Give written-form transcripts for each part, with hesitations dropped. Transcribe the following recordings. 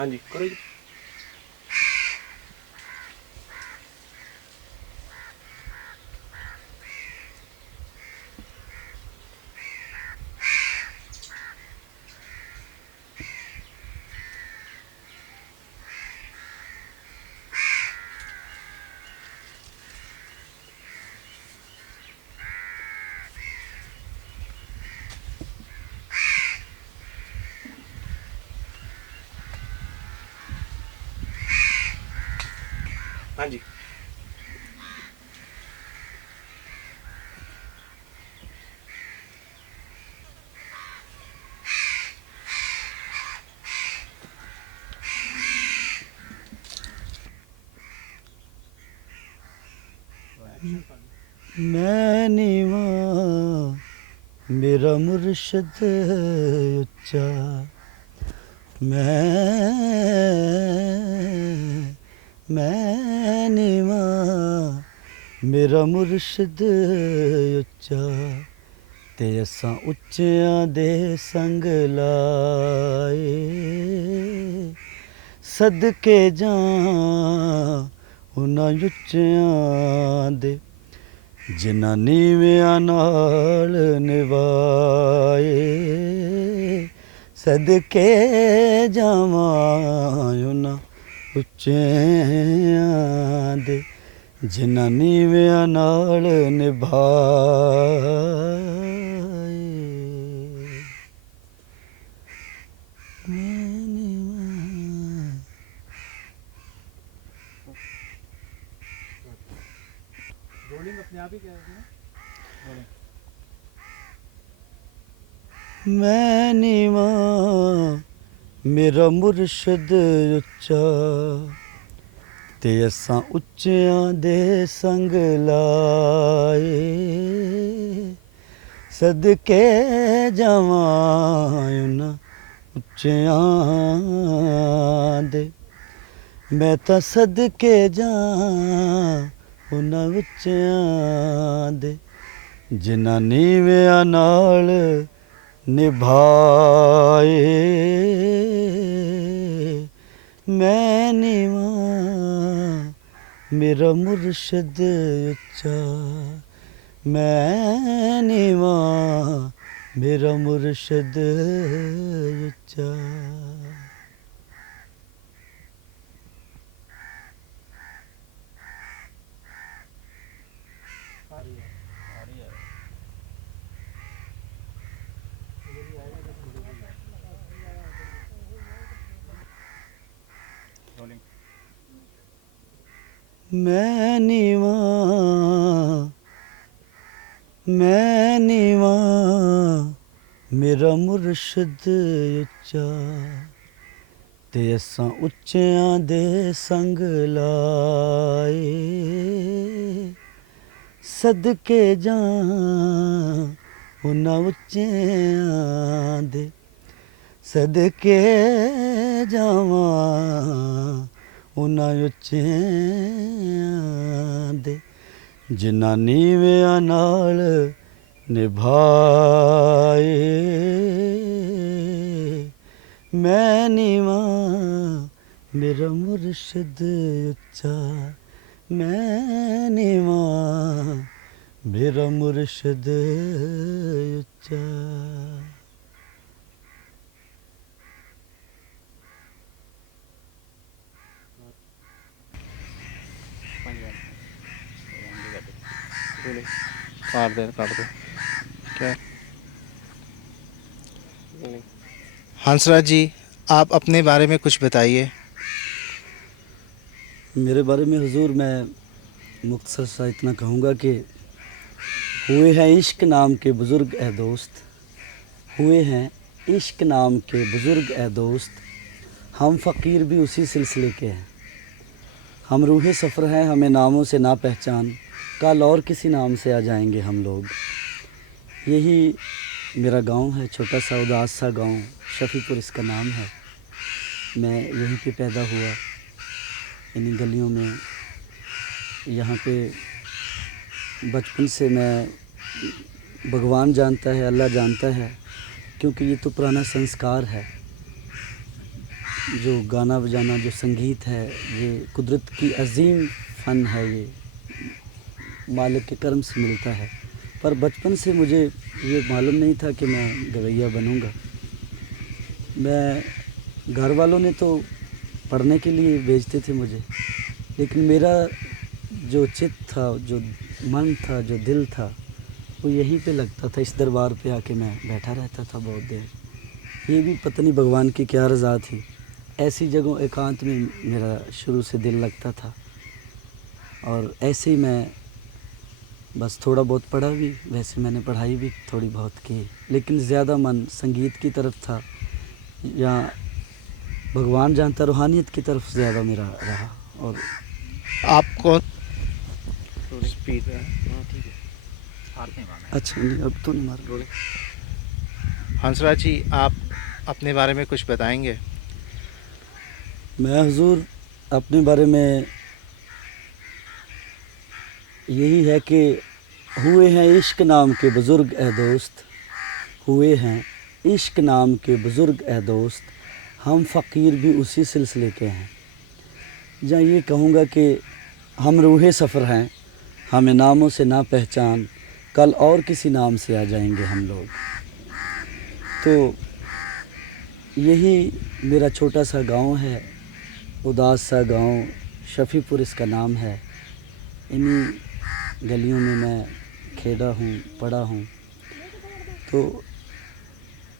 हाँ जी करो जी। हाँ जी मैं नीवा मेरा मुर्शद उच्चा, मैं नीवा मेरा मुर्शद उच्चा, ते असां उच्चियां दे संग लाए, सदके जां उन्हां उच्चियां दे जिन्हां नीवियां नाल निभाए, सदके जावां उन्हां उच्चियां दे जिन्हां नीवियां नाल निभाए। रोलिंग अपने आप ही क्या है मैं नीवा मेरा मुर्शद उच्चा, ते असां उच्चियां दे संग लाए, सदके जावां उन्हां उच्चियां दे, मैं तां सदके जां उन्हां उच्चियां दे जिन्हां नीवियां नाल निभाए। मैं नीवा मेरा मुर्शद उच्चा, मैं नीवा मेरा मुर्शद उच्चा। मैं नीवा मेरा मुर्शद उच्चा, ते असां उच्चियां दे संग लाए, सदके जां उन्हां उच्चियां दे, सदके जावां उन्हां उच्चियां दे जिन्हां नीवियां नाल निभाए। मैं नीवा मेरा मुर्शद उच्चा, मैं नीवा मेरा मुर्शद उच्चा। काट दे क्या हंसराज जी, आप अपने बारे में कुछ बताइए। मेरे बारे में हुजूर मैं मुख्तसर सा इतना कहूँगा कि हुए हैं इश्क नाम के बुज़ुर्ग ए दोस्त, हुए हैं इश्क नाम के बुज़ुर्ग ए दोस्त, हम फ़कीर भी उसी सिलसिले के हैं। हम रूहे सफ़र हैं, हमें नामों से ना पहचान, कल और किसी नाम से आ जाएंगे हम लोग। यही मेरा गांव है, छोटा सा उदास सा गांव, शफ़ीपुर इसका नाम है। मैं यहीं पे पैदा हुआ, इन्हीं गलियों में। यहाँ पे बचपन से मैं, भगवान जानता है, अल्लाह जानता है, क्योंकि ये तो पुराना संस्कार है। जो गाना बजाना, जो संगीत है, ये कुदरत की अजीम फ़न है। ये मालिक के करम से मिलता है। पर बचपन से मुझे ये मालूम नहीं था कि मैं गवैया बनूँगा। मैं घर वालों ने तो पढ़ने के लिए भेजते थे मुझे, लेकिन मेरा जो चित्त था, जो मन था, जो दिल था, वो यहीं पे लगता था। इस दरबार पे आके मैं बैठा रहता था बहुत देर। ये भी पता नहीं भगवान की क्या रज़ा थी। ऐसी जगहों एकांत में मेरा शुरू से दिल लगता था और ऐसे ही मैं बस थोड़ा बहुत पढ़ा भी, वैसे मैंने पढ़ाई भी थोड़ी बहुत की, लेकिन ज़्यादा मन संगीत की तरफ था या भगवान जानता रूहानियत की तरफ ज़्यादा मेरा रहा। और आप कौन स्पीड है। अच्छा नहीं, अब तो नहीं मार। हंसराज जी, आप अपने बारे में कुछ बताएंगे? मैं हुजूर अपने बारे में यही है कि हुए हैं इश्क नाम के बुज़ुर्ग ए दोस्त, हुए हैं इश्क नाम के बुज़ुर्ग ए दोस्त, हम फ़कीर भी उसी सिलसिले के हैं। जहाँ ये कहूँगा कि हम रूहे सफ़र हैं, हमें नामों से ना पहचान, कल और किसी नाम से आ जाएंगे हम लोग। तो यही मेरा छोटा सा गांव है, उदास सा गांव, शफ़ीपुर इसका नाम है। इन्हीं गलियों में मैं खेला हूँ, पढ़ा हूँ। तो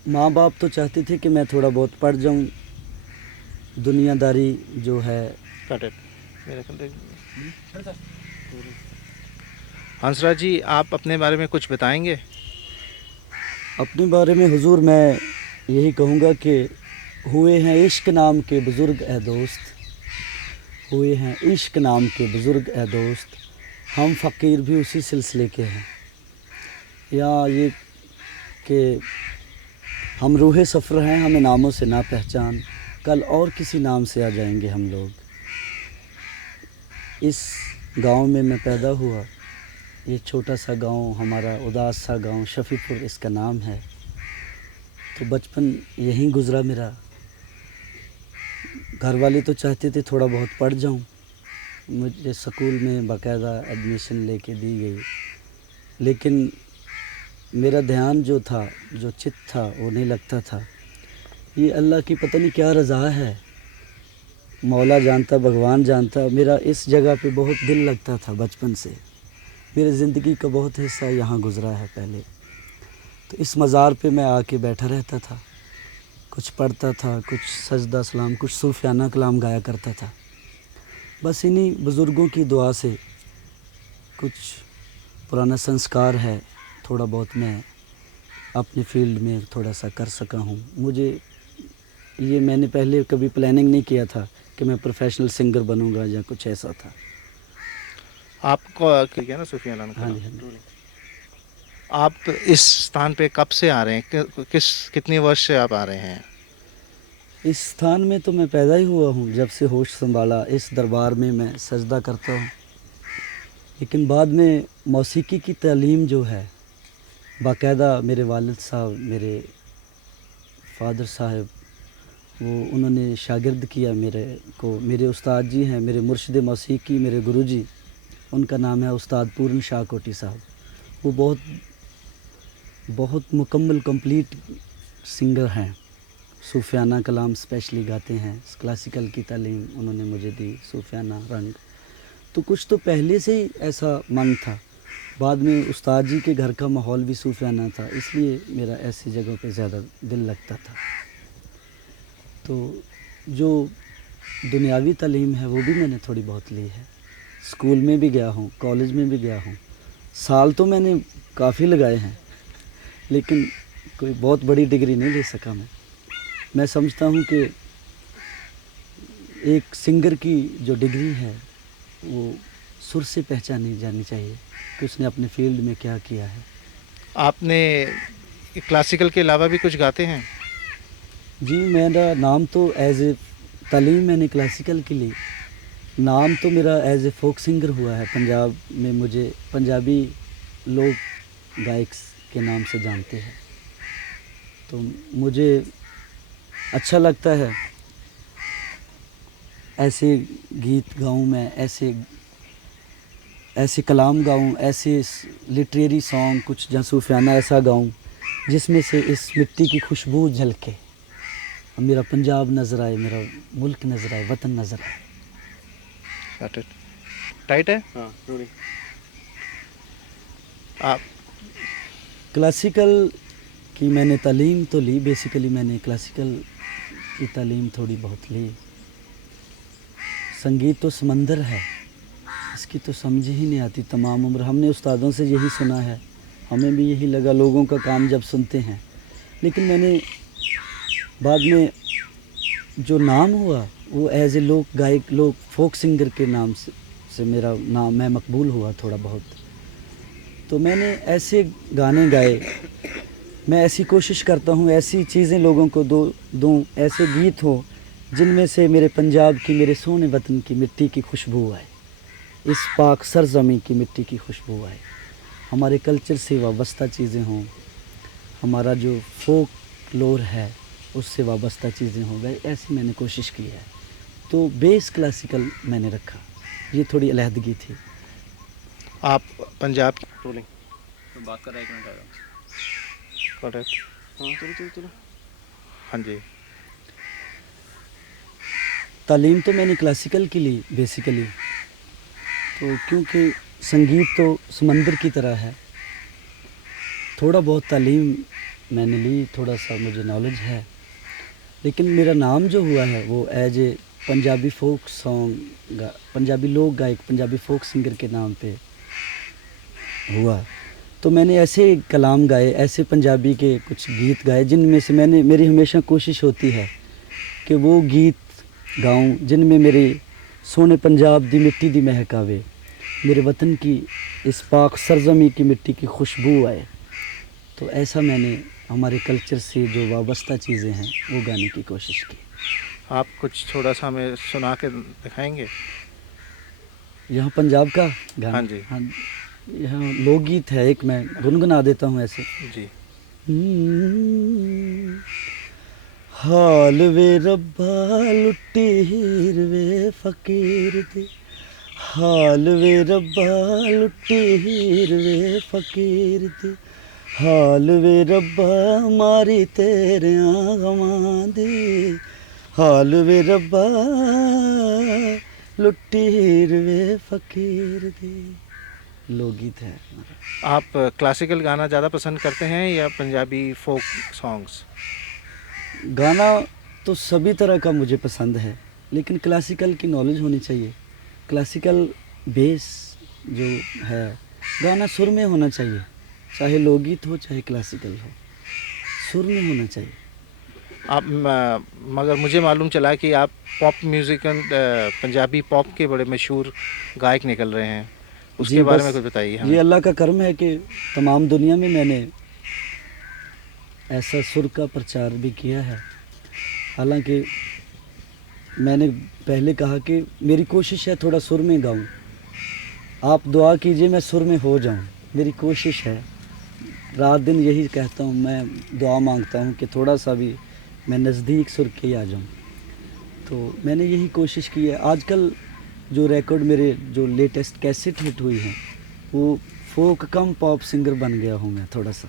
माँ बाप तो चाहते थे कि मैं थोड़ा बहुत पढ़ जाऊँ, दुनियादारी जो है। हंसराज जी, आप अपने बारे में कुछ बताएंगे? अपने बारे में हुजूर मैं यही कहूँगा कि हुए हैं इश्क नाम के बुज़ुर्ग ए दोस्त, हुए हैं इश्क नाम के बुज़ुर्ग ए दोस्त, हम फ़कीर भी उसी सिलसिले के हैं। या ये कि हम रूहे सफ़र हैं, हमें नामों से ना पहचान, कल और किसी नाम से आ जाएंगे हम लोग। इस गांव में मैं पैदा हुआ। ये छोटा सा गांव, हमारा उदास सा गांव शफ़ीपुर इसका नाम है। तो बचपन यहीं गुज़रा मेरा। घर वाले तो चाहते थे थोड़ा बहुत पढ़ जाऊं, मुझे स्कूल में बाकायदा एडमिशन लेके दी गई, लेकिन मेरा ध्यान जो था, जो चित्त था, वो नहीं लगता था। ये अल्लाह की पता नहीं क्या रज़ा है, मौला जानता, भगवान जानता। मेरा इस जगह पे बहुत दिल लगता था बचपन से। मेरी ज़िंदगी का बहुत हिस्सा यहाँ गुज़रा है पहले। तो इस मज़ार पे मैं आके बैठा रहता था, कुछ पढ़ता था, कुछ सजदा सलाम, कुछ सूफियाना कलाम गाया करता था। बस इन्हीं बुज़ुर्गों की दुआ से कुछ पुराना संस्कार है, थोड़ा बहुत मैं अपने फील्ड में थोड़ा सा कर सका हूँ। मुझे ये मैंने पहले कभी प्लानिंग नहीं किया था कि मैं प्रोफेशनल सिंगर बनूंगा या कुछ ऐसा था। आपको क्या ना सुफियाना हाँ जी, हाँ जी। आप इस स्थान पे कब से आ रहे हैं? कितने वर्ष से आप आ रहे हैं? इस स्थान में तो मैं पैदा ही हुआ हूँ। जब से होश संभाला इस दरबार में मैं सजदा करता हूँ। लेकिन बाद में मौसीकी की तालीम जो है, बाकायदा मेरे वालिद साहब, मेरे फादर साहब, वो उन्होंने शागिर्द किया मेरे को। मेरे उस्ताद जी हैं, मेरे मुर्शिद मौसीकी, मेरे गुरुजी, उनका नाम है उस्ताद पूर्ण शाह कोटी साहब। वो बहुत मुकम्मल कंप्लीट सिंगर हैं, सूफियाना कलाम स्पेशली गाते हैं। क्लासिकल की तालीम उन्होंने मुझे दी, सूफियाना रंग। तो कुछ तो पहले से ही ऐसा मन था। बाद में उस्ताद जी के घर का माहौल भी सूफियाना था, इसलिए मेरा ऐसी जगहों पे ज़्यादा दिल लगता था। तो जो दुनियावी तालीम है वो भी मैंने थोड़ी बहुत ली है। स्कूल में भी गया हूँ, कॉलेज में भी गया हूँ। साल तो मैंने काफ़ी लगाए हैं, लेकिन कोई बहुत बड़ी डिग्री नहीं ले सका मैं समझता हूँ कि एक सिंगर की जो डिग्री है वो सुर से पहचानी जानी चाहिए कि उसने अपने फील्ड में क्या किया है। आपने क्लासिकल के अलावा भी कुछ गाते हैं? जी, मेरा नाम तो एज ए तालीम मैंने क्लासिकल की ली, नाम तो मेरा एज ए फोक सिंगर हुआ है। पंजाब में मुझे पंजाबी लोक गायक के नाम से जानते हैं। तो मुझे अच्छा लगता है ऐसे गीत गाऊं मैं, ऐसे ऐसे कलाम गाऊं, ऐसे लिटरेरी सॉन्ग कुछ या सूफियाना ऐसा गाऊं जिसमें से इस मिट्टी की खुशबू झलके, मेरा पंजाब नज़र आए, मेरा मुल्क नज़र आए, वतन नज़र आए। टाइट है। हाँ रोलिंग। आप क्लासिकल की मैंने तालीम तो ली, बेसिकली मैंने क्लासिकल की तालीम थोड़ी बहुत ली। संगीत तो समंदर है, इसकी तो समझ ही नहीं आती तमाम उम्र। हमने उस्तादों से यही सुना है, हमें भी यही लगा लोगों का काम जब सुनते हैं। लेकिन मैंने बाद में जो नाम हुआ वो एज ए लोक गायक, लोक फोक सिंगर के नाम से मेरा नाम, मैं मकबूल हुआ थोड़ा बहुत। तो मैंने ऐसे गाने गाए, मैं ऐसी कोशिश करता हूँ ऐसी चीज़ें लोगों को दूँ, ऐसे गीत हो जिनमें से मेरे पंजाब की, मेरे सोने वतन की मिट्टी की खुशबू आए, इस पाक सरजमी की मिट्टी की खुशबू आए, हमारे कल्चर से वाबस्ता चीज़ें हों, हमारा जो फोक लोर है उससे वाबस्ता चीज़ें हो गए, ऐसी मैंने कोशिश की है। तो बेस क्लासिकल मैंने रखा, ये थोड़ी अलहदगी थी। आप पंजाब रोलिंग। तो बात कर रहा है, 1 मिनट आएगा। करेक्ट। हाँ चलो चलो चलो। हाँ जी। तालीम तो मैंने क्लासिकल की ली बेसिकली, तो क्योंकि संगीत तो समंदर की तरह है, थोड़ा बहुत तालीम मैंने ली, थोड़ा सा मुझे नॉलेज है। लेकिन मेरा नाम जो हुआ है वो as a Punjabi folk song, Punjabi लोक गायक, पंजाबी फोक सिंगर के नाम पे हुआ। तो मैंने ऐसे कलाम गाए, ऐसे पंजाबी के कुछ गीत गाए जिनमें से मेरी हमेशा कोशिश होती है कि वो गीत गाऊं जिनमें मेरे सोने पंजाब दी मिट्टी दी महक आवे, मेरे वतन की इस पाक सरजमी की मिट्टी की खुशबू आए। तो ऐसा मैंने हमारे कल्चर से जो वाबस्ता चीज़ें हैं वो गाने की कोशिश की। आप कुछ थोड़ा सा हमें सुना के दिखाएंगे? यहाँ पंजाब का गाना? हाँ जी। हाँ, यहाँ लोकगीत है एक, मैं गुनगुना देता हूँ ऐसे। जी। हाल वे रब्बा लुट्टी हीर वे फकीर दी, हाल वे रब्बा लुट्टी हीर वे फकीर दी, हाल वे रब्बा मारी तेरे गवां दी, हाल वे रब्बा लुट्टी हीर वे फकीर दी। लोकगीत है। आप क्लासिकल गाना ज़्यादा पसंद करते हैं या पंजाबी फोक सॉन्ग्स? गाना तो सभी तरह का मुझे पसंद है, लेकिन क्लासिकल की नॉलेज होनी चाहिए। क्लासिकल बेस जो है, गाना सुर में होना चाहिए, चाहे लोकगीत हो चाहे क्लासिकल हो, सुर में होना चाहिए। आप मगर मुझे मालूम चला कि आप पॉप म्यूज़िक, पंजाबी पॉप के बड़े मशहूर गायक निकल रहे हैं, उसके बारे में कुछ बताइए हमें। ये अल्लाह का करम है कि तमाम दुनिया में मैंने ऐसा सुर का प्रचार भी किया है। हालांकि मैंने पहले कहा कि मेरी कोशिश है थोड़ा सुर में गाऊं, आप दुआ कीजिए मैं सुर में हो जाऊं, मेरी कोशिश है, रात दिन यही कहता हूं, मैं दुआ मांगता हूं कि थोड़ा सा भी मैं नज़दीक सुर के आ जाऊं। तो मैंने यही कोशिश की है। आजकल जो रिकॉर्ड मेरे जो लेटेस्ट कैसेट हिट हुई हैं वो फोक कम पॉप सिंगर बन गया हूँ मैं थोड़ा सा।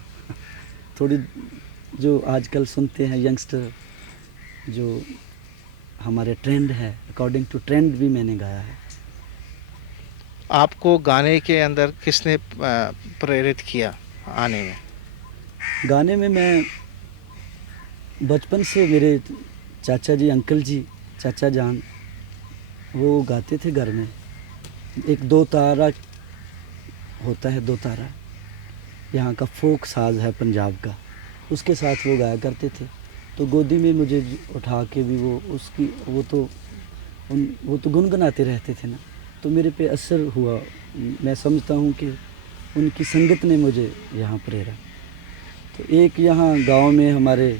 थोड़ी जो आजकल सुनते हैं यंगस्टर, जो हमारे ट्रेंड है, अकॉर्डिंग टू ट्रेंड भी मैंने गाया है। आपको गाने के अंदर किसने प्रेरित किया आने में? गाने में मैं बचपन से, मेरे चाचा जी, अंकल जी, चाचा जान, वो गाते थे घर में। एक दो तारा होता है, दो तारा यहाँ का फोक साज है पंजाब का, उसके साथ वो गाया करते थे। तो गोदी में मुझे उठा के भी वो तो गुनगुनाते रहते थे ना, तो मेरे पे असर हुआ। मैं समझता हूँ कि उनकी संगत ने मुझे यहाँ प्रेरा। तो एक यहाँ गांव में हमारे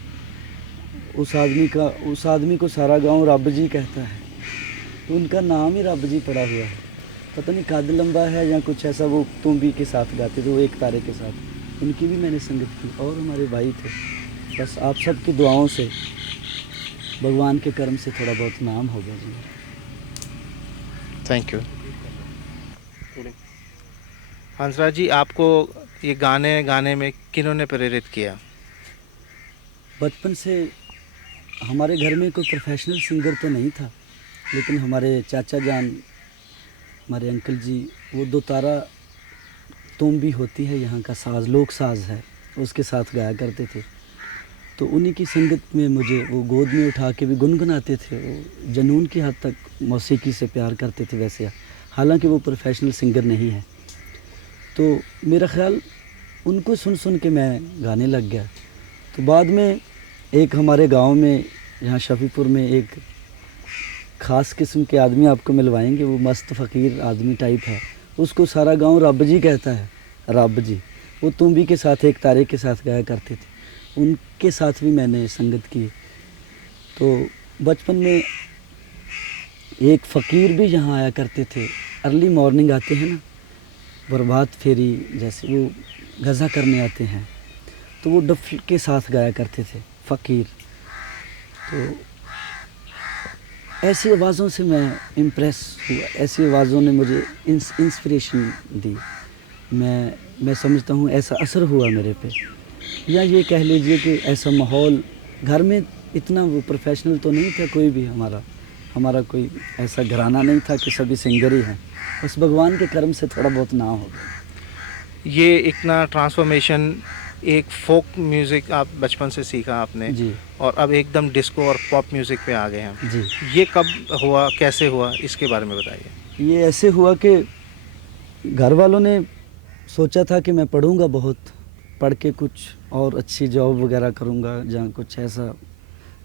उस आदमी को सारा गांव रब जी कहता है, तो उनका नाम ही रब जी पड़ा हुआ है। पता नहीं कद लंबा है या कुछ ऐसा। वो तुम्बी के साथ गाते थे, वो एक तारे के साथ, उनकी भी मैंने संगत की। और हमारे भाई थे। बस आप सब की दुआओं से, भगवान के कर्म से थोड़ा बहुत नाम हो गया जी। Thank you. हंसराज जी, आपको ये गाने गाने में किन्होंने प्रेरित किया? बचपन से हमारे घर में कोई प्रोफेशनल सिंगर तो नहीं था, लेकिन हमारे चाचा जान, हमारे अंकल जी, वो दो तारा तोम्बी होती है यहाँ का साज़, लोक साज़ है, उसके साथ गाया करते थे। तो उन्हीं की संगत में मुझे वो गोद में उठा के भी गुनगुनाते थे। वो जुनून की हद तक मौसीकी से प्यार करते थे वैसे, हालांकि वो प्रोफेशनल सिंगर नहीं है। तो मेरा ख़्याल उनको सुन सुन के मैं गाने लग गया। तो बाद में एक हमारे गांव में, यहाँ शफीपुर में, एक ख़ास किस्म के आदमी आपको मिलवाएंगे। वो मस्त फ़कीर आदमी टाइप है, उसको सारा गांव रब जी कहता है, रब जी। वो तुम्बी के साथ, एक तारे के साथ गाया करते थे, उनके साथ भी मैंने संगत की। तो बचपन में एक फ़कीर भी यहाँ आया करते थे, अर्ली मॉर्निंग आते हैं ना, प्रभात फेरी जैसे, वो गज़ा करने आते हैं, तो वो डफ के साथ गाया करते थे फ़कीर। तो ऐसी आवाज़ों से मैं इम्प्रेस हुआ, ऐसी आवाज़ों ने मुझे इंस्पिरेशन दी। मैं समझता हूँ ऐसा असर हुआ मेरे पे, या ये कह लीजिए कि ऐसा माहौल। घर में इतना वो प्रोफेशनल तो नहीं था कोई भी, हमारा कोई ऐसा घराना नहीं था कि सभी सिंगर ही हैं, बस भगवान के कर्म से थोड़ा बहुत नाम हो गया। ये इतना ट्रांसफॉर्मेशन, एक फोक म्यूज़िक आप बचपन से सीखा आपने जी और अब एकदम डिस्को और पॉप म्यूज़िक पे आ गए हैं, जी। ये कब हुआ, कैसे हुआ, इसके बारे में बताइए। ये ऐसे हुआ कि घर वालों ने सोचा था कि मैं पढ़ूंगा बहुत, पढ़ के कुछ और अच्छी जॉब वगैरह करूंगा, जहाँ कुछ ऐसा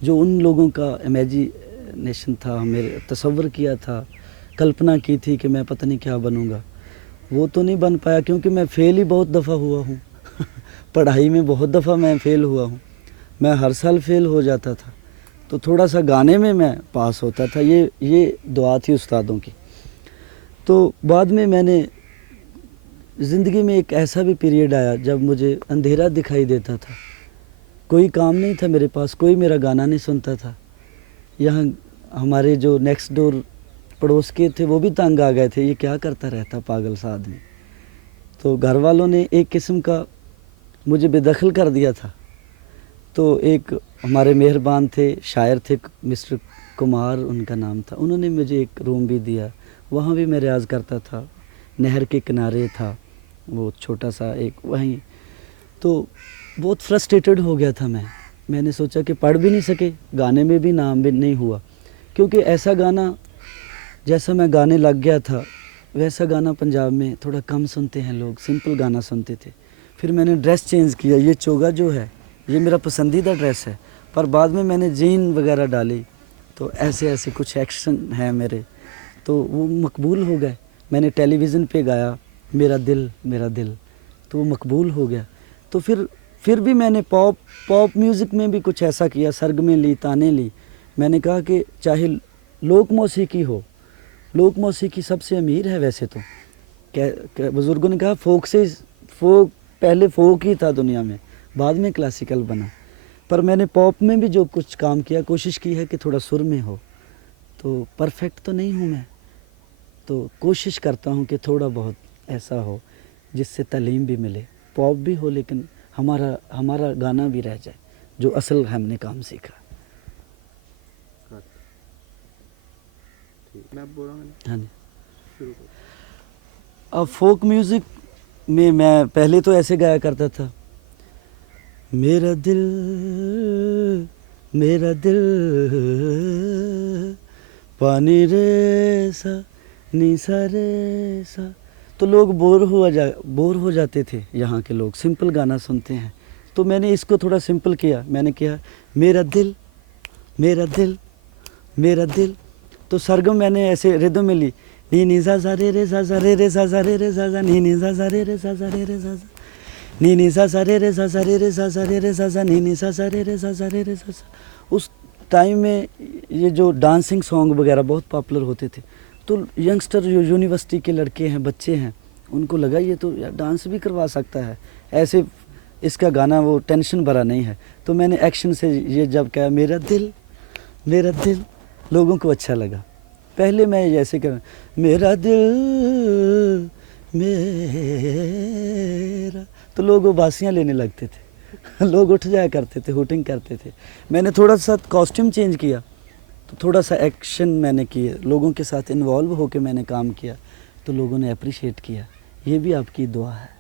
जो उन लोगों का इमेजिनेशन था, मेरे तसव्वुर किया था, कल्पना की थी कि मैं पता नहीं क्या बनूंगा, वो तो नहीं बन पाया, क्योंकि मैं फ़ेल ही बहुत दफ़ा हुआ हूँ। पढ़ाई में बहुत दफ़ा मैं फ़ेल हुआ हूँ, मैं हर साल फ़ेल हो जाता था। तो थोड़ा सा गाने में मैं पास होता था, ये दुआ थी उस्तादों की। तो बाद में मैंने ज़िंदगी में एक ऐसा भी पीरियड आया जब मुझे अंधेरा दिखाई देता था, कोई काम नहीं था मेरे पास, कोई मेरा गाना नहीं सुनता था। यहाँ हमारे जो नेक्स्ट डोर पड़ोस के थे वो भी तंग आ गए थे, ये क्या करता रहता पागल सा आदमी। तो घर वालों ने एक किस्म का मुझे बेदखल कर दिया था। तो एक हमारे मेहरबान थे, शायर थे, मिस्टर कुमार उनका नाम था, उन्होंने मुझे एक रूम भी दिया, वहाँ भी मैं रियाज़ करता था। नहर के किनारे था वो छोटा सा एक वहीं। तो बहुत फ्रस्ट्रेटेड हो गया था मैंने सोचा कि पढ़ भी नहीं सके, गाने में भी नाम भी नहीं हुआ, क्योंकि ऐसा गाना जैसा मैं गाने लग गया था वैसा गाना पंजाब में थोड़ा कम सुनते हैं लोग, सिंपल गाना सुनते थे। फिर मैंने ड्रेस चेंज किया, ये चोगा जो है ये मेरा पसंदीदा ड्रेस है, पर बाद में मैंने जीन वगैरह डाली, तो ऐसे ऐसे कुछ एक्शन हैं मेरे, तो वो मकबूल हो गए। मैंने टेलीविज़न पे गाया मेरा दिल, तो वो मकबूल हो गया। तो फिर भी मैंने पॉप म्यूज़िक में भी कुछ ऐसा किया, सरगमें ली, ताने ली। मैंने कहा कि चाहे लोक मौसीकी हो, लोक मौसीकी सबसे अमीर है वैसे तो, बुज़ुर्गों ने कहा फोक पहले फोक ही था दुनिया में, बाद में क्लासिकल बना। पर मैंने पॉप में भी जो कुछ काम किया, कोशिश की है कि थोड़ा सुर में हो। तो परफेक्ट तो नहीं हूँ मैं, तो कोशिश करता हूँ कि थोड़ा बहुत ऐसा हो जिससे तालीम भी मिले, पॉप भी हो लेकिन हमारा गाना भी रह जाए जो असल हमने काम सीखा। मैं बोल रहा हूँ। हाँ जी। अब फोक म्यूज़िक में मैं पहले तो ऐसे गाया करता था, मेरा दिल पानी रे सा नी सा रे सा। तो लोग बोर हो जाते थे, यहाँ के लोग सिंपल गाना सुनते हैं। तो मैंने इसको थोड़ा सिंपल किया, मैंने किया मेरा दिल। तो सरगम मैंने ऐसे रिदम में ली, नी नी सा सा रे रे सा सा रे रे सा सा रे रे सा सा नी नी सा सा रे रे सा सा रे रे सा सा नी नी सा सा रे रे सा सा रे रे सा सा रे रे सा सा नी नी सा सा रे रे सा सा रे रे सा सा। उस टाइम में ये जो डांसिंग सॉन्ग वगैरह बहुत पॉपुलर होते थे, तो यंगस्टर जो यूनिवर्सिटी के लड़के हैं, बच्चे हैं, उनको लगा ये तो यार डांस भी करवा सकता है, ऐसे इसका गाना वो टेंशन भरा नहीं है। तो मैंने एक्शन से ये जब कहा मेरा दिल, लोगों को अच्छा लगा। पहले मैं जैसे कर मेरा दिल मेरा, तो लोग वो बासियाँ लेने लगते थे लोग उठ जाया करते थे, हुटिंग करते थे। मैंने थोड़ा सा कॉस्ट्यूम चेंज किया, तो थोड़ा सा एक्शन मैंने किए, लोगों के साथ इन्वॉल्व होकर मैंने काम किया, तो लोगों ने अप्रिशिएट किया। ये भी आपकी दुआ है।